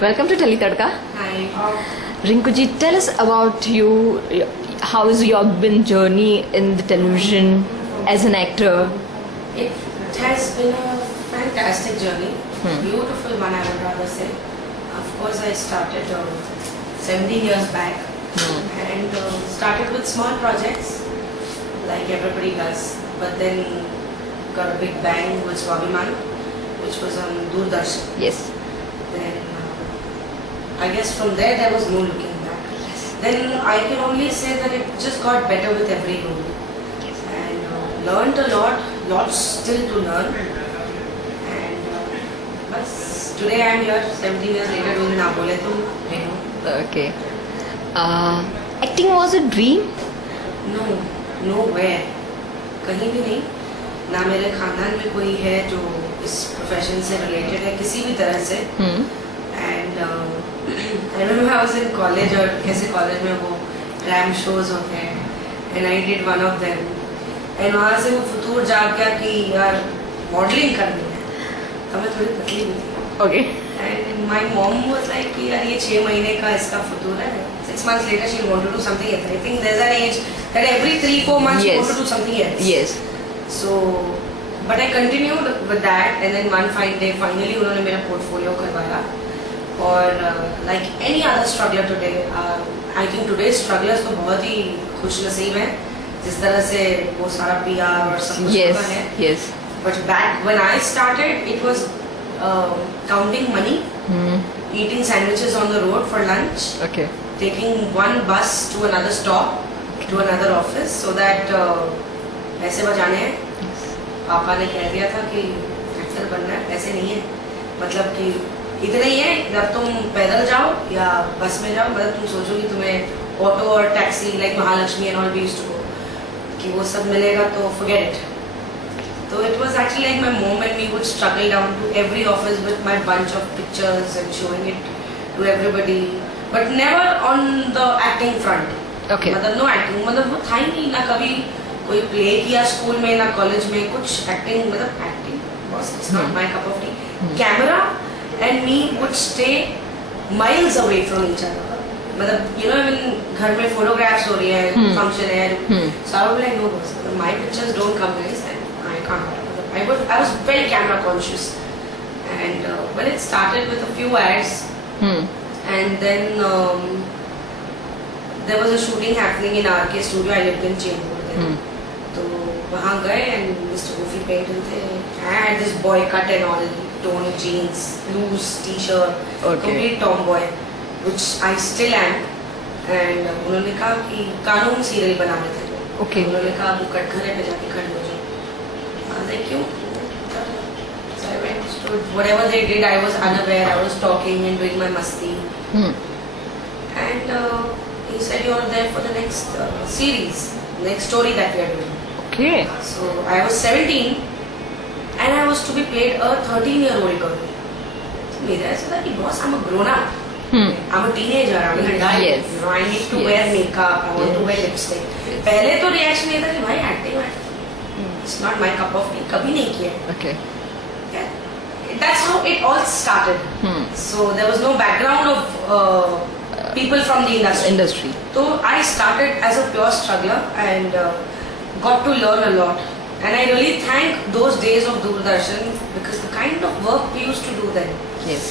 Welcome to Tele Tadka. Hi. Rinku ji, tell us about you. How has your been journey in the television as an actor? It has been a fantastic journey. Beautiful one, I would rather say. Of course, I started 17 years back and started with small projects like everybody does. But then got a big bang with Swabhiman, which was on Doordarshan. Yes. Then I guess from there was no looking back. Yes. Then I can only say that it just got better with every role. Yes. And learned a lot, lots still to learn. And but today I am here 17 years later doing Na Bole Tum, you know. Okay. Acting was a dream? No, nowhere. कहीं भी नहीं. ना मेरे खानदान में कोई है जो इस प्रोफेशन से रिलेटेड है किसी भी तरह से. And I remember I was in college और कैसे कॉलेज में वो रैम शोज होते हैं and I did one of them and वहाँ से वो फतूर जाग गया कि यार मॉडलिंग करनी है. तब मैं थोड़ी पतली भी थी. Okay. And my mom was like कि यार ये 6 महीने का इसका फतूर है. 6 months later she wanted to do something else. I think there's an age that every 3-4 months you want to do something else. Yes. So, but I continued with that and then one fine day finally उन्होंने मेरा portfolio करवाया. और like any other struggler today, I think today's strugglers तो बहुत ही खुशनसीब हैं जिस तरह से वो सारा PR और सब कुछ होता है. Yes. But back when I started, it was counting money, eating sandwiches on the road for lunch, Okay. taking one bus to another stop, to another office, so that पैसे बचाने हैं. पापा ने कह दिया था कि एक्टर बनना है, पैसे नहीं है. मतलब कि इतना ही है, जब तुम पैदल जाओ या बस में जाओ, मतलब तुम सोचो कि तुम्हें ऑटो और taxi like Mahalakshmi and all we used to go कि वो सब मिलेगा तो forget it. So it was actually like my mom and me would struggle down to every office with my bunch of pictures and showing it to everybody, but never on the acting front. Okay. मतलब no acting, मतलब वो था ही नहीं. ना कभी कोई play किया school में ना कॉलेज में कुछ एक्टिंग. मतलब acting was it's not my cup of tea. Camera and me would stay miles away from each other. मतलब you know when घर में photographs हो रही है, function है, so I would be like no boss, my pictures don't come guys and I can't. I was very camera conscious and when it started with a few ads and then there was a shooting happening in RK studio. I lived in Chembur then. तो वहाँ गए and Mr. Goofy painted थे. I had this boy cut and all, toned jeans, loose t-shirt, complete tomboy, which I still am. And उन्होंने कहा कि कानून serial बनाने थे. Okay. उन्होंने कहा वो कटघरे पे जाके खड़ी हो जाए. I was like क्यों? So I went, stood, whatever they did, I was unaware. I was talking and doing my masti. And he said you're there for the next series, next story that we are doing. Okay. So I was 17 and I was to be played a 13-year-old girl. So मेरा ऐसा था कि boss, I'm a grown up. I'm a teenager. I'm an adult. Yes. You know, I need to wear makeup. I want to wear lipstick. पहले तो reaction ये था कि भाई acting it's not my cup of tea. कभी नहीं किया. Okay. Yeah. That's how it all started. So there was no background of people from the industry. So I started as a pure struggler and got to learn a lot. And I really thank those days of Doordarshan because the kind of work we used to do then. Yes.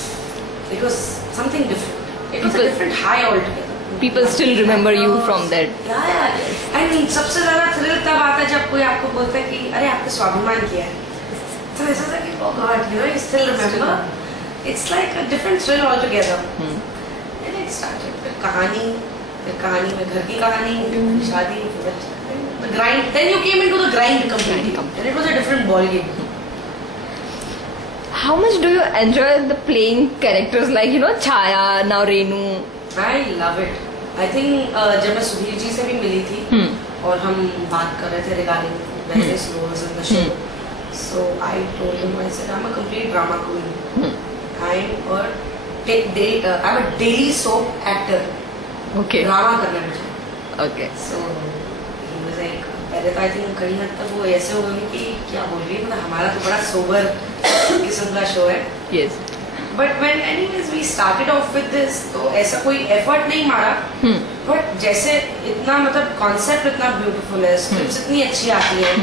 It was something different. It was a different high altogether. People still remember you from that. Yeah. And सबसे ज़्यादा thrill तब आता है जब कोई आपको बोलता है कि अरे आपने स्वाभिमान किया है. तो ऐसा था कि oh God, you know, you still remember. It's like a different thrill altogether. And it started. फिर कहानी में घर की कहानी, शादी, the grind. Then you came into the grind completely. And it was a different ball game. How much do you enjoy the playing characters like Chaya, now Renu? I love it. I think जब मैं सुधीर जी से भी मिली थी और हम बात कर रहे थे regarding various roles in the show. So I told him, I said, I'm a complete drama queen. I'm a daily soap actor. Okay. Drama करना मुझे. Okay. So he was like, पहले तो I think कहीं हद तक वो ऐसे हो गई कि क्या बोल रही है, मतलब हमारा तो बड़ा सोबर किस्म का शो है. Yes. But when anyways we started off with this, तो ऐसा कोई effort नहीं मारा. But जैसे इतना मतलब concept इतना beautiful है, scripts इतनी अच्छी आती है,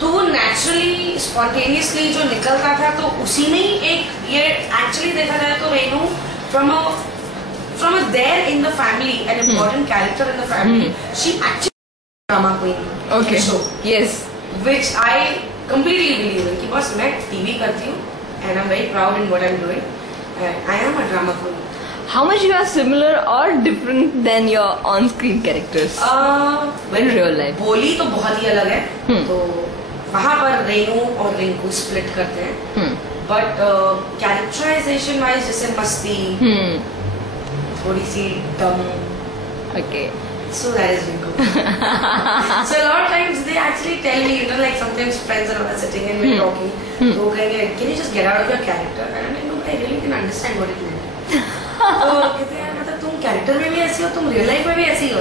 तो वो naturally, spontaneously जो निकलता था, तो उसी में ही एक ये actually देखा जाए तो Renu from a there in the family, an important character in the family, she actually drama queen. Okay. So Yes. which I completely believe in. कि बस मैं TV करती हूँ and I'm very proud in what I'm doing. I am a drama queen. How much you are similar or different than your on-screen characters in real life? बोली तो बहुत ही अलग है. तो वहाँ पर रेनू और रिंकू स्प्लिट करते हैं. But characterization wise जैसे मस्ती, थोड़ी सी दम. Okay. So that is Rinku. So a lot of times they actually tell me, you know, like sometimes friends and all are sitting and we're talking. वो कहेंगे, can you just get out of your character? And I'm like, no, I really can understand what it meant. तो कहते हैं मतलब तुम character में भी ऐसी हो, तुम real life में भी ऐसी हो.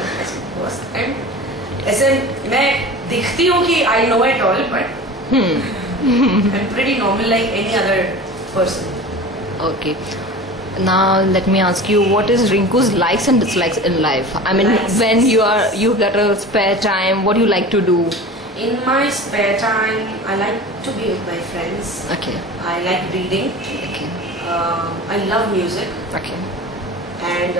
And ऐसे मैं दिखती हूँ कि I know it all, but I'm pretty normal like any other person. Okay. Now let me ask you, what is Rinku's likes and dislikes in life? I mean, Likes. when you get a spare time, what do you like to do? In my spare time, I like to be with my friends. Okay. I like reading. Okay. I love music. Okay. And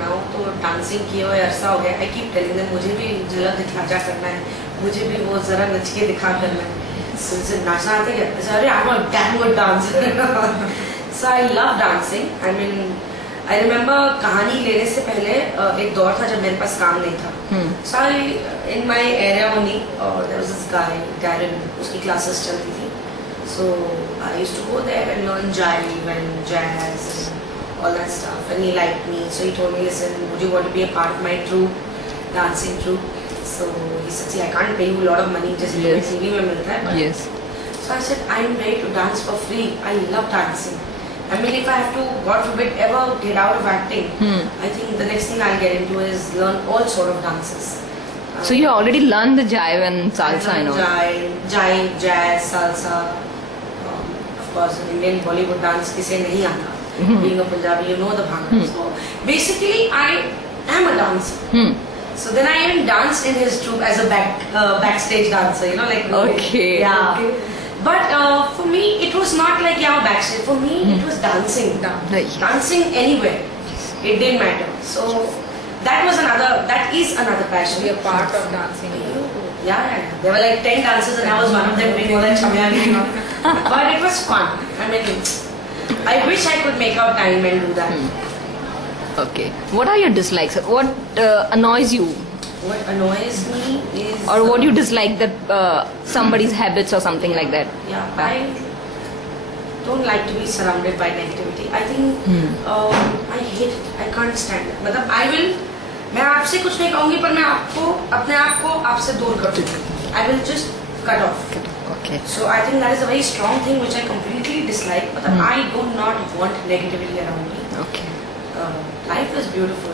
now तो dancing किए हुए अरसा हो गया. I keep telling them मुझे भी झलक दिखा करना है, मुझे भी वो जरा नच के दिखा करना है. So उनसे नाचना आता है क्या? अरे I'm a damn good dancer. So I love dancing. I mean, I remember कहानी लेने से पहले एक दौर था जब मेरे पास काम नहीं था. So in my area only, there was this guy, Darren, उसकी classes चलती थी. So I used to go there and learn jive and jazz and all that stuff. And he liked me, so he told me, listen, would you want to be a part of my troupe, dancing troupe? So he said, see, I can't pay you a lot of money, just Yes. TV में मिलता है. But Yes. so I said, I'm ready to dance for free. I love dancing. I mean, if I have to, God forbid, ever get out of acting, I think the next thing I'll get into is learn all sort of dances. So you already learned the jive and salsa, I know. Jive, jazz, salsa. Of course, Indian Bollywood dance किसे नहीं आता. Being a Punjabi, you know the bhangra. So basically, I am a dancer. So then I even danced in his troupe as a backstage dancer, you know, like Okay. yeah. Okay. But for me, it was not like backstage. For me, it was dancing. Yes. Dancing anywhere. It didn't matter. So that is another passion. Be a part of dancing. Yeah. There were like 10 dancers and I was one of them doing all that chamyani. But it was fun. I mean, I wish I could make out time and do that. Okay. What are your dislikes? What annoys you? What annoys me is... Or what you dislike that somebody's habits or something like that? Yeah, I don't like to be surrounded by negativity. I think I hate it. I can't stand it. मतलब मैं आपसे कुछ नहीं कहूँगी पर मैं अपने आप को आपसे दूर कर दूँगी. I will just cut off. Okay. So I think that is a very strong thing which I completely dislike. But I do not want negativity around me. Okay. Life is beautiful.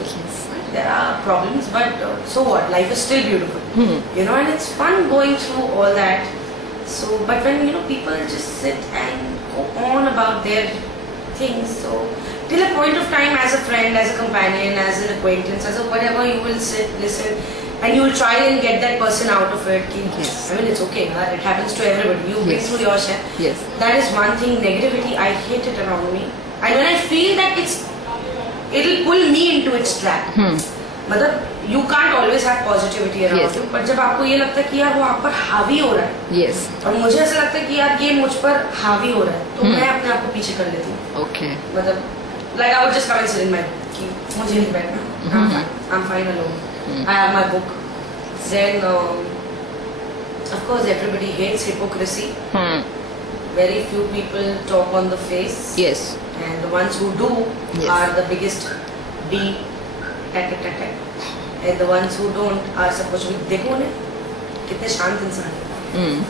There are problems, but so what? Life is still beautiful. You know, and it's fun going through all that. So, but when people just sit and go on about their things, so till a point of time, as a friend, as a companion, as an acquaintance, as a whatever, you will sit, listen, and you will try and get that person out of it. Yes. I mean, it's okay. It happens to everybody. You've been through your share. Yes. That is one thing. Negativity, I hate it around me. And when I feel that it'll pull me into its trap. मतलब you can't always have positivity around you. पर जब आपको ये लगता है कि यार वो आप पर हावी हो रहा है. Yes. और मुझे ऐसा लगता है कि यार ये मुझ पर हावी हो रहा है, तो मैं अपने आप को पीछे कर लेती हूँ. Okay. मतलब like I would just come and sit in my room कि मुझे नहीं बैठना. I'm fine alone. I have my book. Then of course everybody hates hypocrisy. Very few people talk on the face. Yes. And the ones who do are the biggest B. And the ones who don't are supposed to be. देखो ने कितने शांत इंसान हैं.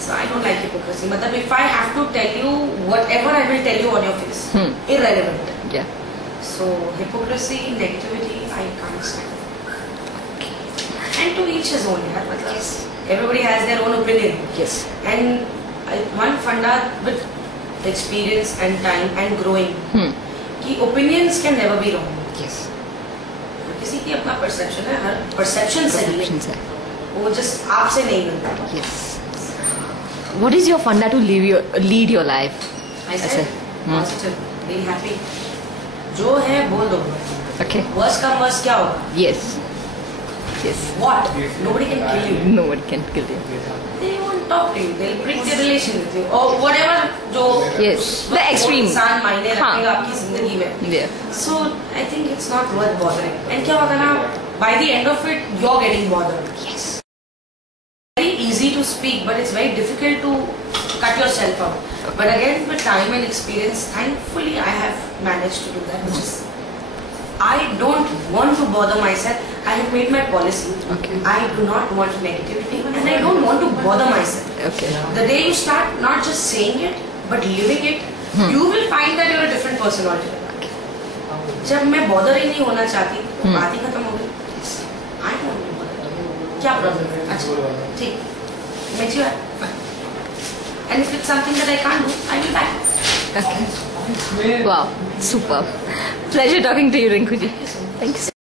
So I don't like hypocrisy. मतलब if I have to tell you whatever, I will tell you on your face. Irrelevant. Yeah. So hypocrisy, negativity, I can't stand. And to each his own. यार मतलब everybody has their own opinion. Yes. And one funda with experience and time and growing कि opinions can never be wrong. Yes. किसी की अपना perception है, हर perception सही है, वो just आपसे नहीं मिलता. Yes. What is your funda to lead your life? I said positive, be happy. जो है बोल दो. Okay. Worst come worst क्या होगा? Yes. Yes. What? Nobody can kill you. Nobody can kill you. They won't talk to you. They'll break their relation with you or whatever. जो Yes. The extreme. इंसान मायने रखेगा आपकी जिंदगी में. Yeah. So I think it's not worth bothering. And क्या होगा ना? By the end of it, you're getting bothered. Yes. Very easy to speak, but it's very difficult to cut yourself out. But again, with time and experience, thankfully I have managed to do that. Which is, I don't want to bother myself. I have made my policy. Okay. I do not want negativity, and I don't want to bother myself. Okay. The day you start not just saying it, but living it, you will find that you're a different person altogether. जब मैं bother ही नहीं होना चाहती, बात ही खत्म हो गई. I don't want to bother. क्या problem है? अच्छा, ठीक. Mature. Fine. And if it's something that I can't do, I will back. Okay. Wow. Super. Pleasure talking to you, Rinku ji. Thanks.